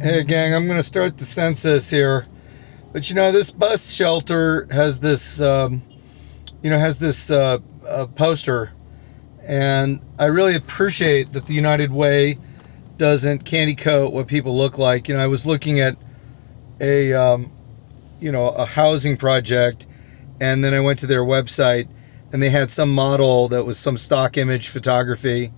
Hey gang, I'm going to start the census here. But you know, this bus shelter has this, poster. And I really appreciate that the United Way doesn't candy coat what people look like. You know, I was looking at a housing project, and then I went to their website and they had some model that was some stock image photography,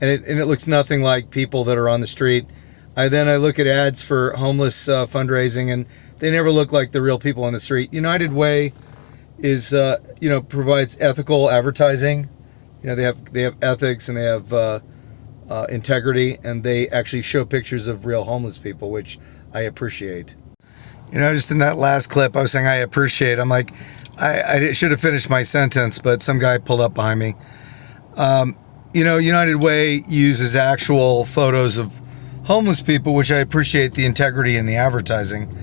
and it looks nothing like people that are on the street. I look at ads for homeless fundraising, and they never look like the real people on the street. United Way is provides ethical advertising. You know, they have ethics, and they have integrity, and they actually show pictures of real homeless people, which I appreciate. You know, just in that last clip, I was saying I appreciate. I'm like, I should have finished my sentence, but some guy pulled up behind me. United Way uses actual photos of homeless people, which I appreciate the integrity in the advertising.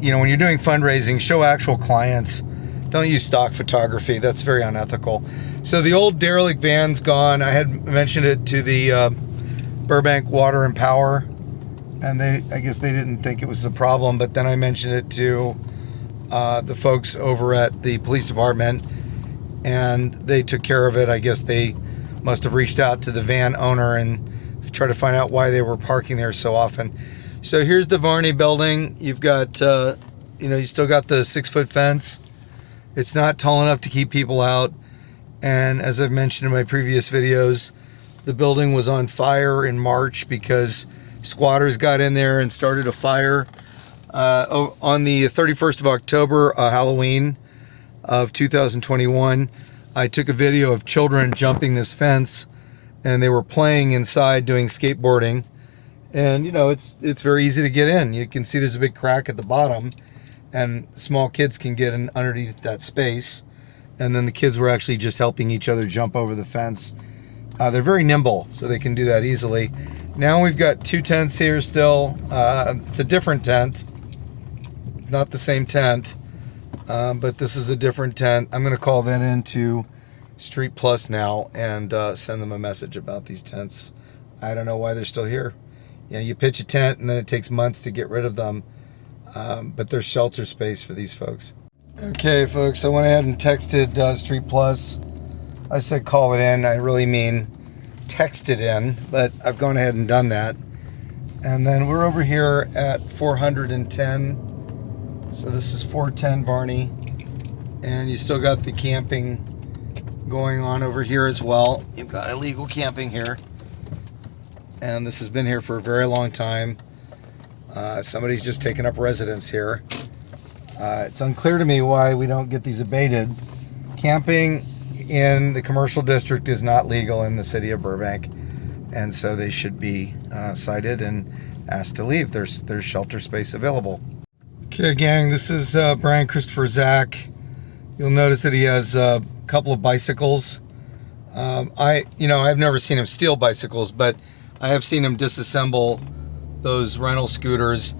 You know, when you're doing fundraising, show actual clients. Don't use stock photography. That's very unethical. So the old derelict van's gone. I had mentioned it to the Burbank Water and Power, and I guess they didn't think it was a problem, but then I mentioned it to the folks over at the police department, and they took care of it. I guess they must have reached out to the van owner and try to find out why they were parking there so often. So here's the Varney building. You've got, you still got the 6-foot fence. It's not tall enough to keep people out. And as I've mentioned in my previous videos, the building was on fire in March because squatters got in there and started a fire. On the 31st of October, Halloween of 2021, I took a video of children jumping this fence, and they were playing inside doing skateboarding. And it's very easy to get in. You can see there's a big crack at the bottom, and small kids can get in underneath that space. And then the kids were actually just helping each other jump over the fence. They're very nimble, so they can do that easily. Now we've got 2 tents here still. It's a different tent, not the same tent, but this is a different tent. I'm going to call that into Street Plus now and send them a message about these tents. I don't know why they're still here. You know, you pitch a tent and then it takes months to get rid of them, but there's shelter space for these folks. Okay, folks, I went ahead and texted Street Plus. I said call it in. I really mean text it in, but I've gone ahead and done that. And then we're over here at 410. So this is 410 Varney, and you still got the camping going on over here as well. You've got illegal camping here, and this has been here for a very long time. Somebody's just taken up residence here. It's unclear to me why we don't get these abated. Camping in the commercial district is not legal in the city of Burbank, and so they should be cited and asked to leave. There's shelter space available. Okay, gang, this is Bryan Christopher Zack. You'll notice that he has a couple of bicycles. I've never seen him steal bicycles, but I have seen him disassemble those rental scooters.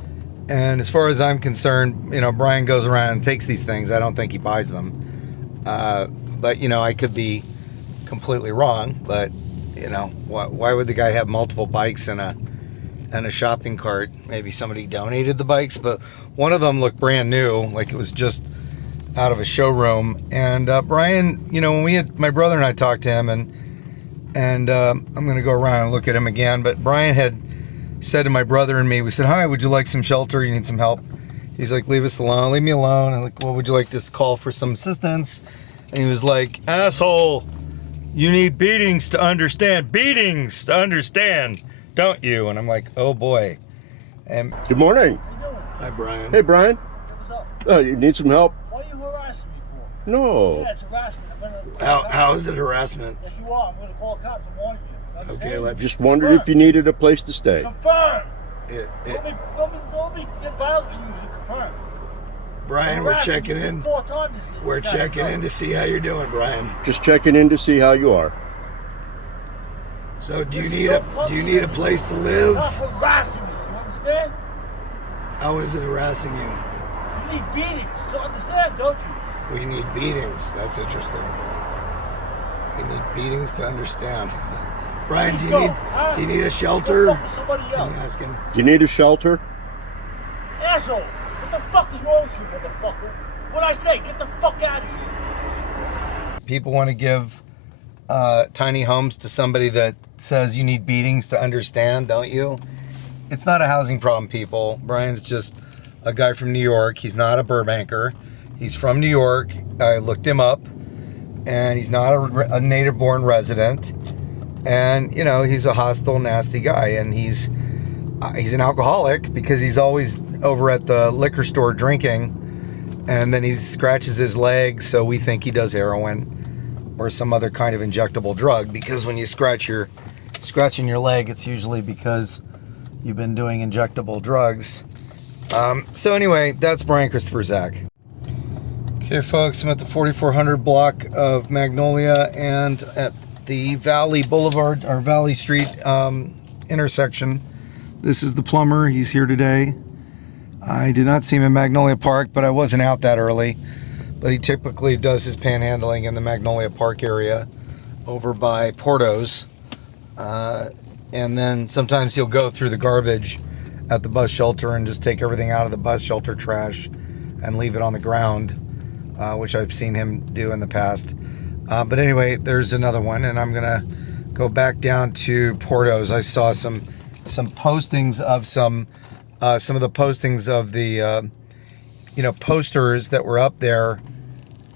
And as far as I'm concerned, Bryan goes around and takes these things. I don't think he buys them. But I could be completely wrong. But why would the guy have multiple bikes and a shopping cart? Maybe somebody donated the bikes, but one of them looked brand new, like it was just out of a showroom. And Bryan, when my brother and I talked to him, and I'm going to go around and look at him again, but Bryan had said to my brother and me, we said, hi, would you like some shelter? You need some help? He's like, leave us alone, leave me alone. I'm like, well, would you like to call for some assistance? And he was like, asshole, you need beatings to understand, don't you? And I'm like, oh boy. And good morning. hi, Bryan. Hey, Bryan. What's up? You need some help? What are you harassing me for? No. Yeah, it's harassment. I'm gonna, How is it harassment? Yes, you are. I'm going to call cops and warn you. Okay, let's Just wondered if you needed a place to stay. Confirm. Don't be get violent with you. Confirm. Bryan, we're checking in. 4 times this year. We're checking in to see how you're doing, Bryan. Just checking in to see how you are. So do you need a place to live? Stop harassing me. You understand? How is it harassing you? You need beatings to understand, don't you? We need beatings. That's interesting. We need beatings to understand. Bryan, do you Go, need huh? do you need a Go shelter? fuck with somebody Can else. you ask him? Do you need a shelter? Asshole! What the fuck is wrong with you, motherfucker? What'd I say? Get the fuck out of here! People want to give tiny homes to somebody that says you need beatings to understand, don't you? It's not a housing problem, people. Bryan's just a guy from New York. He's not a Burbanker. He's from New York. I looked him up, and he's not a native-born resident. And, you know, he's a hostile, nasty guy, and he's an alcoholic because he's always over at the liquor store drinking, and then he scratches his leg, so we think he does heroin or some other kind of injectable drug, because when you scratching your leg, it's usually because you've been doing injectable drugs. So anyway, that's Bryan Christopher Zack. Okay, folks, I'm at the 4400 block of Magnolia and at the Valley Boulevard or Valley Street intersection. This is the plumber. He's here today. I did not see him in Magnolia Park, but I wasn't out that early. But he typically does his panhandling in the Magnolia Park area over by Porto's. And then sometimes he'll go through the garbage at the bus shelter and just take everything out of the bus shelter trash and leave it on the ground, which I've seen him do in the past. But anyway, there's another one, and I'm gonna go back down to Porto's. I saw some postings of some of the postings of the posters that were up there,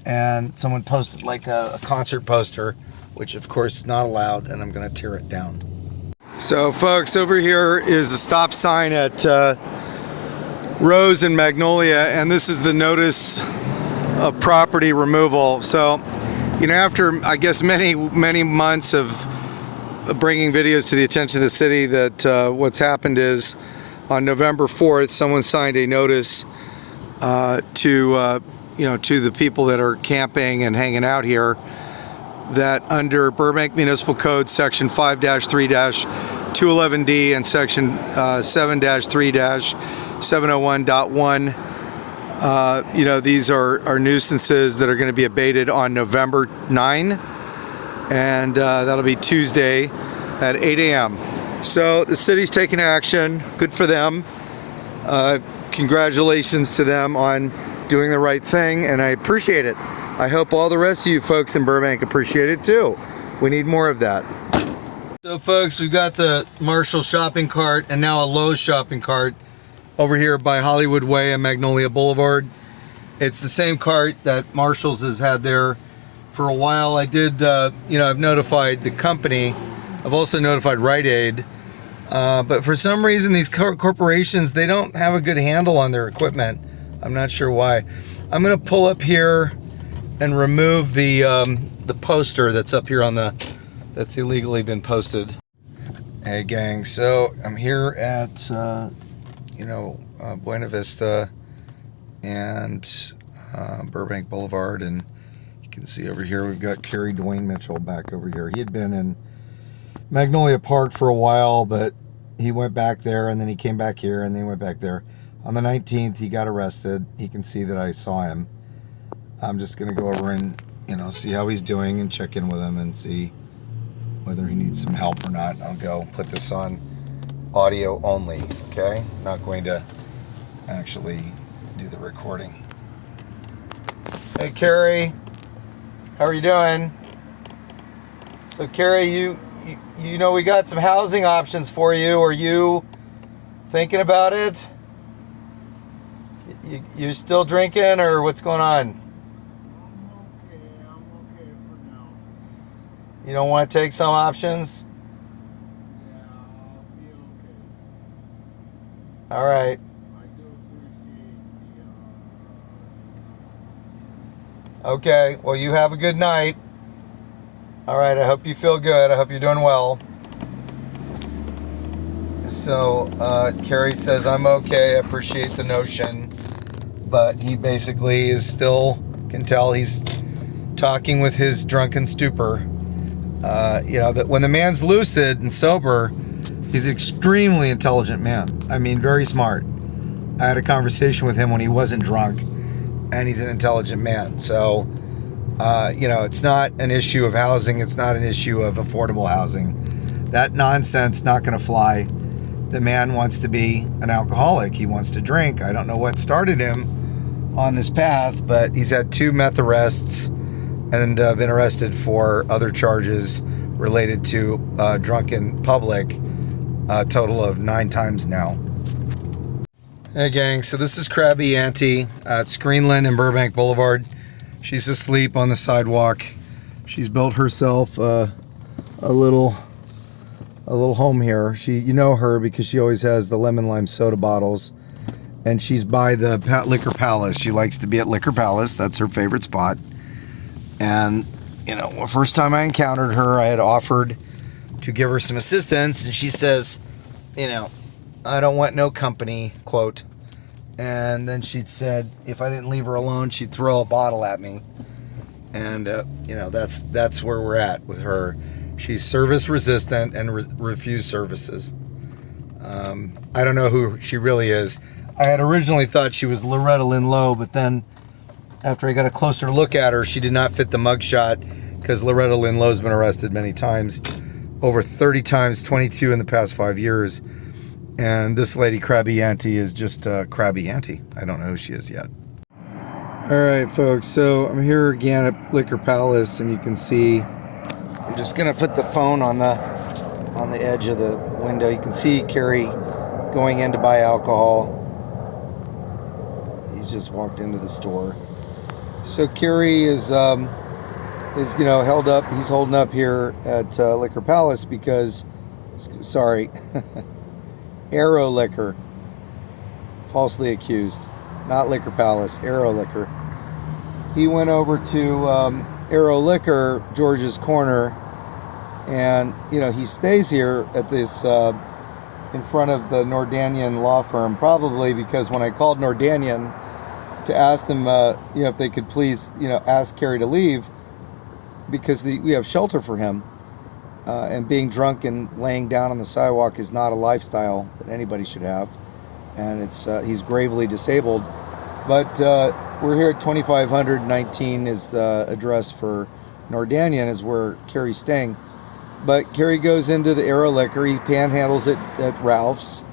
and someone posted like a concert poster, which of course is not allowed, and I'm gonna tear it down. So folks, over here is a stop sign at Rose and Magnolia, and this is the notice of property removal. So, after I guess many months of bringing videos to the attention of the city, that what's happened is on November 4th, someone signed a notice to the people that are camping and hanging out here, that under Burbank Municipal Code Section 5-3-211D and Section 7-3-701.1, these are nuisances that are going to be abated on November 9, and that'll be Tuesday at 8 a.m. So the city's taking action. Good for them. Congratulations to them on doing the right thing, and I appreciate it. I hope all the rest of you folks in Burbank appreciate it too. We need more of that. So folks, we've got the Marshall shopping cart and now a Lowe's shopping cart over here by Hollywood Way and Magnolia Boulevard. It's the same cart that Marshall's has had there for a while. I did, I've notified the company. I've also notified Rite Aid. But for some reason, these corporations, they don't have a good handle on their equipment. I'm not sure why. I'm gonna pull up here and remove the poster that's up here that's illegally been posted. Hey gang, so I'm here at Buena Vista and Burbank Boulevard, and you can see over here we've got Carey Dwain Mitchell back over here. He had been in Magnolia Park for a while, but he went back there, and then he came back here, and then he went back there. On the 19th, he got arrested. He can see that I saw him. I'm just going to go over and, see how he's doing and check in with him and see whether he needs some help or not. I'll go put this on audio only, okay? Not going to actually do the recording. Hey, Carey. How are you doing? So, Carey, we got some housing options for you. Are you thinking about it? You still drinking, or what's going on? I'm okay for now. You don't want to take some options? Yeah, I'll be okay. All right. I do appreciate Okay. Well, you have a good night. All right. I hope you feel good. I hope you're doing well. So, Carey says, I'm okay. I appreciate the notion. But he basically can tell he's talking with his drunken stupor. That when the man's lucid and sober, he's an extremely intelligent man. I mean, very smart. I had a conversation with him when he wasn't drunk, and he's an intelligent man. So, it's not an issue of housing. It's not an issue of affordable housing. That nonsense not going to fly. The man wants to be an alcoholic. He wants to drink. I don't know what started him on this path, but he's had 2 meth arrests and been arrested for other charges related to drunken public, a total of 9 times now. Hey gang, so this is Crabby Auntie at Screenland and Burbank Boulevard. She's asleep on the sidewalk. She's built herself a little home here. You know her because she always has the lemon lime soda bottles, and she's by the Liquor Palace. She likes to be at Liquor Palace. That's her favorite spot. And you know, the first time I encountered her, I had offered to give her some assistance, and she says, you know, I don't want no company, quote. And then she'd said if I didn't leave her alone, she'd throw a bottle at me. And you know, that's where we're at with her. She's service resistant and refused services. I don't know who she really is. I had originally thought she was Loretta Lynn Lowe, but then after I got a closer look at her, she did not fit the mugshot, because Loretta Lynn Lowe's been arrested many times, over 30 times, 22 in the past 5 years. And this lady, Crabby Auntie, is just Crabby Auntie. I don't know who she is yet. All right, folks, so I'm here again at Liquor Palace, and you can see, I'm just gonna put the phone on the edge of the window. You can see Carey going in to buy alcohol. He's just walked into the store. So Carey is you know, held up. He's holding up here at Liquor Palace because, sorry, Arrow Liquor, falsely accused, not Liquor Palace, Arrow Liquor. He went over to Arrow Liquor, George's Corner, and you know, he stays here at this in front of the Nordanian law firm, probably because when I called Nordanian to ask them, you know, if they could please, you know, ask Carey to leave, because we have shelter for him, and being drunk and laying down on the sidewalk is not a lifestyle that anybody should have, and he's gravely disabled. But we're here at 2519 is the address for Nordanian, is where Carey's staying. But Carey goes into the Arrow Liquor. He panhandles it at Ralph's,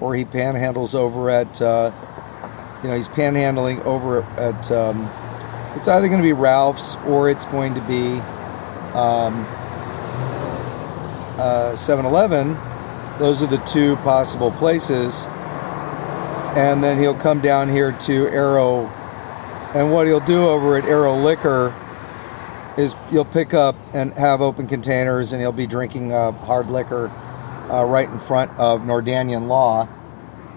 or he panhandles over at, you know, he's panhandling over at, it's either going to be Ralph's or it's going to be 7-Eleven. Those are the 2 possible places. And then he'll come down here to Arrow, and what he'll do over at Arrow Liquor is you'll pick up and have open containers, and he'll be drinking hard liquor right in front of Nordanian Law,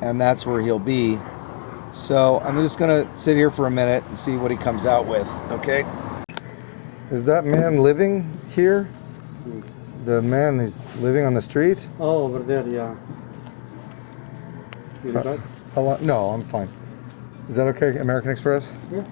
and that's where he'll be. So I'm just gonna sit here for a minute and see what he comes out with, okay? Is that man living here? The man is living on the street? Oh, over there, yeah. You need that? How long? No, I'm fine. Is that okay, American Express? Yeah.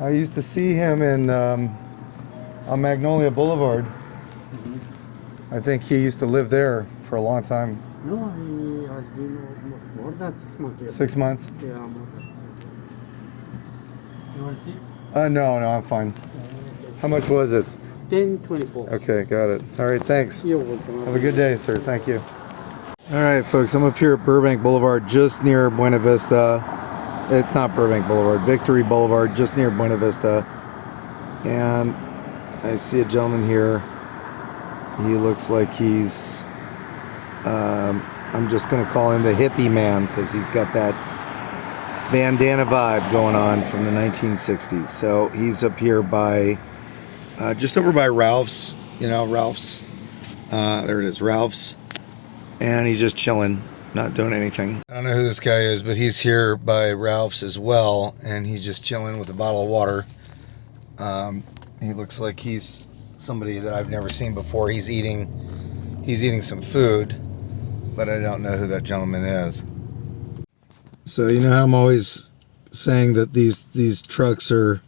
I used to see him in on Magnolia Boulevard. Mm-hmm. I think he used to live there for a long time. No, he has been almost more than 6 months here. 6 months? Yeah, more than 6 months. You want to see? No, I'm fine. How much was it? 10.24. Okay, got it. All right, thanks. You're welcome. Have a good day, sir. Thank you. All right, folks, I'm up here at Burbank Boulevard, just near Buena Vista. It's not Burbank Boulevard, Victory Boulevard, just near Buena Vista. And I see a gentleman here. He looks like he's, I'm just going to call him the Hippie Man, because he's got that bandana vibe going on from the 1960s. So he's up here by, just over by Ralph's, you know, Ralph's. There it is, Ralph's. And he's just chilling, not doing anything. I don't know who this guy is, but he's here by Ralph's as well, and he's just chilling with a bottle of water. He looks like he's somebody that I've never seen before. He's eating some food, but I don't know who that gentleman is. So you know how I'm always saying that these trucks are,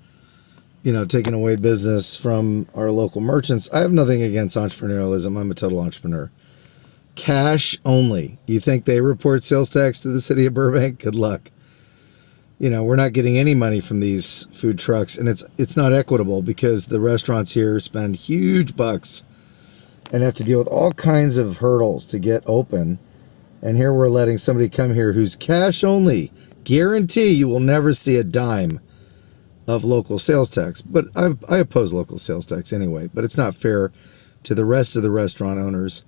you know, taking away business from our local merchants. I have nothing against entrepreneurialism. I'm a total entrepreneur. Cash only. You think they report sales tax to the city of Burbank? Good luck. we're not getting any money from these food trucks, and it's not equitable because the restaurants here spend huge bucks and have to deal with all kinds of hurdles to get open. And here we're letting somebody come here who's cash only. Guarantee you will never see a dime of local sales tax. But I oppose local sales tax anyway. But it's not fair to the rest of the restaurant owners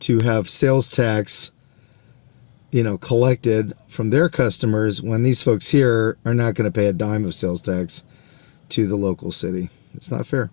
to have sales tax, collected from their customers when these folks here are not going to pay a dime of sales tax to the local city. It's not fair.